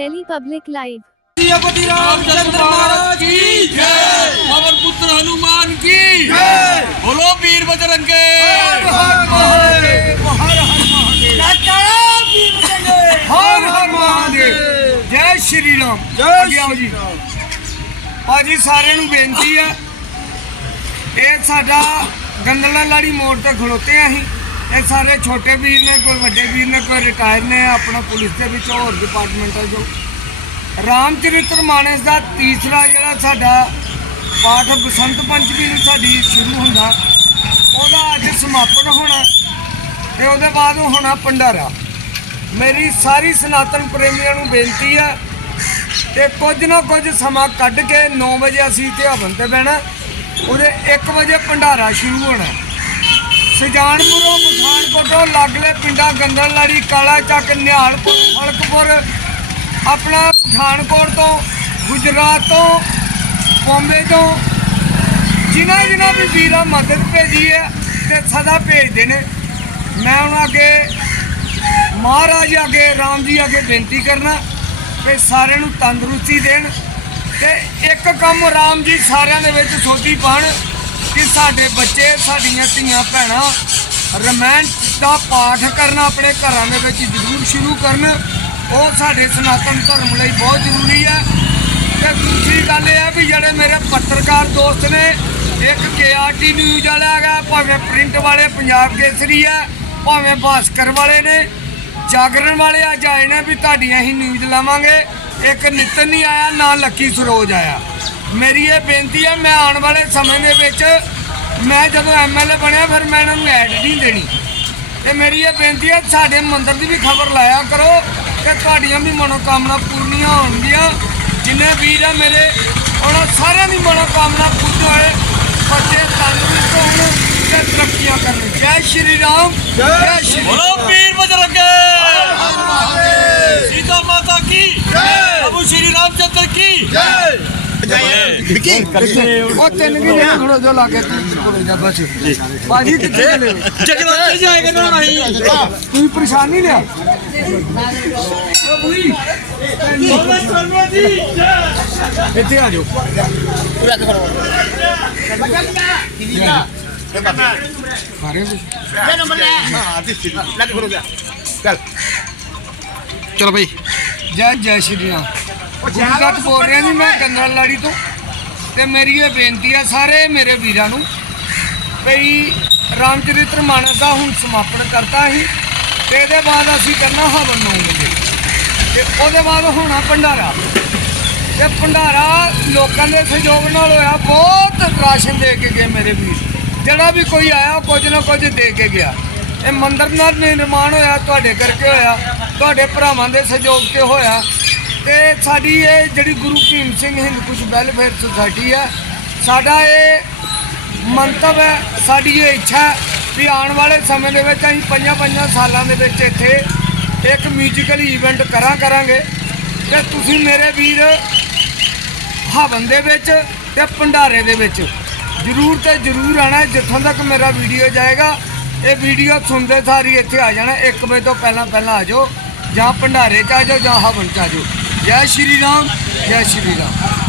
Delhi Public Live. Chhatrapati Ramchandra Maharaj की जय पवन पुत्र हनुमान की जय बोलो वीर बजरंगे हर हर महादेव हर हर महादेव हर हर महादेव ਜੈ ਸ਼੍ਰੀ ਰਾਮ ਜੈ ਆਓ ਜੀ ਭਾਜੀ ਸਾਰਿਆਂ ਨੂੰ ਬੇਨਤੀ ਹੈ ਇਹ ਸਾਡਾ ਗੰਦਲਾ ਲਾੜੀ ਮੋੜ ਤੇ ਖਲੋਤੇ ਆ ਅਸੀਂ ਇਹ ਸਾਰੇ ਛੋਟੇ ਵੀਰ ਨੇ, ਕੋਈ ਵੱਡੇ ਵੀਰ ਨੇ, ਕੋਈ ਰਿਟਾਇਰ ਨੇ, ਆਪਣਾ ਪੁਲਿਸ ਦੇ ਵਿੱਚ ਹੋਰ ਡਿਪਾਰਟਮੈਂਟਾਂ ਚੋਂ ਰਾਮਚਰਿਤਰ ਮਾਨਸ ਦਾ ਤੀਸਰਾ ਜਿਹੜਾ ਸਾਡਾ ਪਾਠ ਬਸੰਤ ਪੰਚਮੀ ਨੂੰ ਸਾਡੀ ਸ਼ੁਰੂ ਹੁੰਦਾ, ਉਹਦਾ ਅੱਜ ਸਮਾਪਨ ਹੋਣਾ ਤੇ ਉਹਦੇ ਬਾਅਦ ਉਹ ਹੋਣਾ ਭੰਡਾਰਾ। ਮੇਰੀ ਸਾਰੀ ਸਨਾਤਨ ਪ੍ਰੇਮੀਆਂ ਨੂੰ ਬੇਨਤੀ ਹੈ ਤੇ ਕੁਝ ਨਾ ਕੁਝ ਸਮਾਂ ਕੱਢ ਕੇ 9 ਵਜੇ ਅਸੀਂ ਇੱਥੇ ਹਵਨ ਤੇ ਬਹਿਣਾ, ਉਹਦੇ 1 ਵਜੇ ਭੰਡਾਰਾ ਸ਼ੁਰੂ ਹੋਣਾ ਸੁਜਾਨਪੁਰੋਂ ਪਠਾਨਕੋਟੋਂ ਲਾਗਲੇ ਪਿੰਡਾਂ ਗੰਦਲਵਾੜੀ ਕਾਲਾ ਚੱਕ ਨਿਹਾਲਪੁਰ ਫਲਕਪੁਰ ਆਪਣਾ ਪਠਾਨਕੋਟ ਤੋਂ, ਗੁਜਰਾਤ ਤੋਂ, ਬੰਬੇ ਤੋਂ, ਜਿਨ੍ਹਾਂ ਜਿਨ੍ਹਾਂ ਵੀ ਵੀਰਾਂ ਮਦਦ ਭੇਜੀ ਹੈ ਤੇ ਸਦਾ ਭੇਜਦੇ ਨੇ। ਮੈਂ ਉਹਨਾਂ ਅੱਗੇ, ਮਹਾਰਾਜ ਅੱਗੇ, ਰਾਮ ਜੀ ਅੱਗੇ ਬੇਨਤੀ ਕਰਨਾ ਕਿ ਸਾਰਿਆਂ ਨੂੰ ਤੰਦਰੁਸਤੀ ਦੇਣ ਤੇ ਇੱਕ ਕੰਮ ਰਾਮ ਜੀ ਸਾਰਿਆਂ ਦੇ ਵਿੱਚ ਸੋਧੀ ਪਾਣ ਕਿ ਸਾਡੇ ਬੱਚੇ, ਸਾਡੀਆਂ ਧੀਆਂ ਭੈਣਾਂ ਰਮਾਇਣ ਦਾ ਪਾਠ ਕਰਨਾ, ਆਪਣੇ ਘਰਾਂ ਦੇ ਵਿੱਚ ਜ਼ਰੂਰ ਸ਼ੁਰੂ ਕਰਨ। ਉਹ ਸਾਡੇ ਸਨਾਤਨ ਧਰਮ ਲਈ ਬਹੁਤ ਜ਼ਰੂਰੀ ਹੈ। ਤੇ ਦੂਸਰੀ ਗੱਲ ਇਹ ਹੈ ਵੀ ਜਿਹੜੇ ਮੇਰੇ ਪੱਤਰਕਾਰ ਦੋਸਤ ਨੇ, ਇੱਕ ਕੇਆਰਟੀ ਨਿਊਜ਼ ਵਾਲਾ ਹੈਗਾ, ਭਾਵੇਂ ਪ੍ਰਿੰਟ ਵਾਲੇ, ਪੰਜਾਬ ਕੇਸਰੀ ਹੈ, ਭਾਵੇਂ ਭਾਸਕਰ ਵਾਲੇ ਨੇ, ਜਾਗਰਣ ਵਾਲੇ ਅੱਜ ਆਏ ਨੇ ਵੀ ਤੁਹਾਡੀਆਂ ਹੀ ਨਿਊਜ਼ ਲਾਵਾਂਗੇ। ਇੱਕ ਨਿਤਨ ਨਹੀਂ ਆਇਆ, ਨਾ ਲੱਕੀ ਸਰੋਜ ਆਇਆ। ਮੇਰੀ ਇਹ ਬੇਨਤੀ ਹੈ ਮੈਂ ਆਉਣ ਵਾਲੇ ਸਮੇਂ ਦੇ ਵਿੱਚ ਮੈਂ ਜਦੋਂ ਐਮਐਲਏ ਬਣਿਆ ਫਿਰ ਮੈਂ ਇਹਨਾਂ ਨੂੰ ਐਡ ਨਹੀਂ ਦੇਣੀ। ਤੇ ਮੇਰੀ ਇਹ ਬੇਨਤੀ ਹੈ ਸਾਡੇ ਮੰਦਰ ਦੀ ਵੀ ਖਬਰ ਲਾਇਆ ਕਰੋ ਕਿ ਤੁਹਾਡੀਆਂ ਵੀ ਮਨੋਕਾਮਨਾ ਪੂਰਨੀਆਂ ਹੋਣਗੀਆਂ। ਜਿੰਨੇ ਵੀਰ ਆ ਮੇਰੇ ਉਹਨਾਂ ਸਾਰਿਆਂ ਦੀ ਮਨੋਕਾਮਨਾ ਪੂਰਨ ਹੋਏ। ਬੱਚੇ ਤੰਦਰੁਸਤ ਹੋਣ ਤੇ ਤਰੱਕੀਆਂ ਕਰਨ। ਜੈ ਸ਼੍ਰੀ ਰਾਮ ਬੋਲੋ ਪੀਰ ਬਜਰੰਗੇ। ਸੀਤਾ ਮਾਤਾ ਕੀ? ਜੈ। ਪ੍ਰਭੂ ਸ਼੍ਰੀ ਰਾਮ ਚੰਦਰ ਕੀ? ਜੈ। ਤਿੰਨ ਵੀ ਨਹੀਂ ਤੁਸੀਂ ਪਰੇਸ਼ਾਨ ਨਹੀਂ ਲਿਆ। ਇੱਥੇ ਆ ਜਾਓ। ਚਲੋ ਭਾਈ। ਜੈ ਜੈ ਸ਼੍ਰੀ ਰਾਮ। ਗੁਰਦਤ ਬੋਲ ਰਿਹਾ ਜੀ ਮੈਂ ਗੰਦਲ ਲਾੜੀ ਤੋਂ। ਤੇ ਮੇਰੀ ਇਹ ਬੇਨਤੀ ਹੈ ਸਾਰੇ ਮੇਰੇ ਵੀਰਾਂ ਨੂੰ ਭਈ ਰਾਮਚਰਿਤਰ ਮਾਨਸ ਦਾ ਹੁਣ ਸਮਾਪਨ ਕਰਤਾ ਸੀ ਤੇ ਇਹਦੇ ਬਾਅਦ ਅਸੀਂ ਕਰਨਾ ਹਵਨ ਨੌ ਤੇ ਉਹਦੇ ਬਾਅਦ ਹੋਣਾ ਭੰਡਾਰਾ। ਤੇ ਭੰਡਾਰਾ ਲੋਕਾਂ ਦੇ ਸਹਿਯੋਗ ਨਾਲ ਹੋਇਆ ਬਹੁਤ ਰਾਸ਼ਨ ਦੇ ਕੇ ਗਏ ਮੇਰੇ ਵੀਰ। ਜਿਹੜਾ ਵੀ ਕੋਈ ਆਇਆ ਕੁਝ ਨਾ ਕੁਝ ਦੇ ਕੇ ਗਿਆ। ਇਹ ਮੰਦਿਰ ਦਾ ਨਿਰਮਾਣ ਹੋਇਆ ਤੁਹਾਡੇ ਕਰਕੇ ਹੋਇਆ ਤੁਹਾਡੇ ਭਰਾਵਾਂ ਦੇ ਸਹਿਯੋਗ ਤੇ ਹੋਇਆ। ਤੇ ਸਾਡੀ ਇਹ ਜਿਹੜੀ ਗੁਰੂ ਭੀਮ ਸਿੰਘ ਹਿੰਦ ਕੁਝ ਵੈਲਫੇਅਰ ਸੁਸਾਇਟੀ ਹੈ ਸਾਡਾ ਇਹ ਮੰਤਵ ਹੈ, ਸਾਡੀ ਇਹ ਇੱਛਾ ਵੀ ਆਉਣ ਵਾਲੇ ਸਮੇਂ ਦੇ ਵਿੱਚ ਅਸੀਂ ਪੰਜਾਂ ਪੰਜਾਂ ਸਾਲਾਂ ਦੇ ਵਿੱਚ ਇੱਥੇ ਇੱਕ ਮਿਊਜ਼ੀਕਲ ਇਵੈਂਟ ਕਰਾਂ ਕਰਾਂਗੇ। ਤੇ ਤੁਸੀਂ ਮੇਰੇ ਵੀਰ ਹਵਨ ਦੇ ਵਿੱਚ ਤੇ ਭੰਡਾਰੇ ਦੇ ਵਿੱਚ ਜਰੂਰ ਤੇ ਜਰੂਰ ਆਣਾ ਜਿੱਥੋਂ ਤੱਕ ਮੇਰਾ ਵੀਡੀਓ ਜਾਏਗਾ। ਇਹ ਵੀਡੀਓ ਸੁਣਦੇ ਸਾਰੀ ਇੱਥੇ ਆ ਜਾਣਾ 1 ਵਜੇ ਤੋਂ ਪਹਿਲਾਂ ਪਹਿਲਾਂ ਆ ਜਾਓ, ਜਾਂ ਭੰਡਾਰੇ ਚ ਆ ਜਾਓ ਜਾਂ ਹਵਨ ਚ ਆ ਜਾਓ। ਜੈ ਸ਼੍ਰੀ ਰਾਮ ਜੈ ਸ਼੍ਰੀ ਰਾਮ।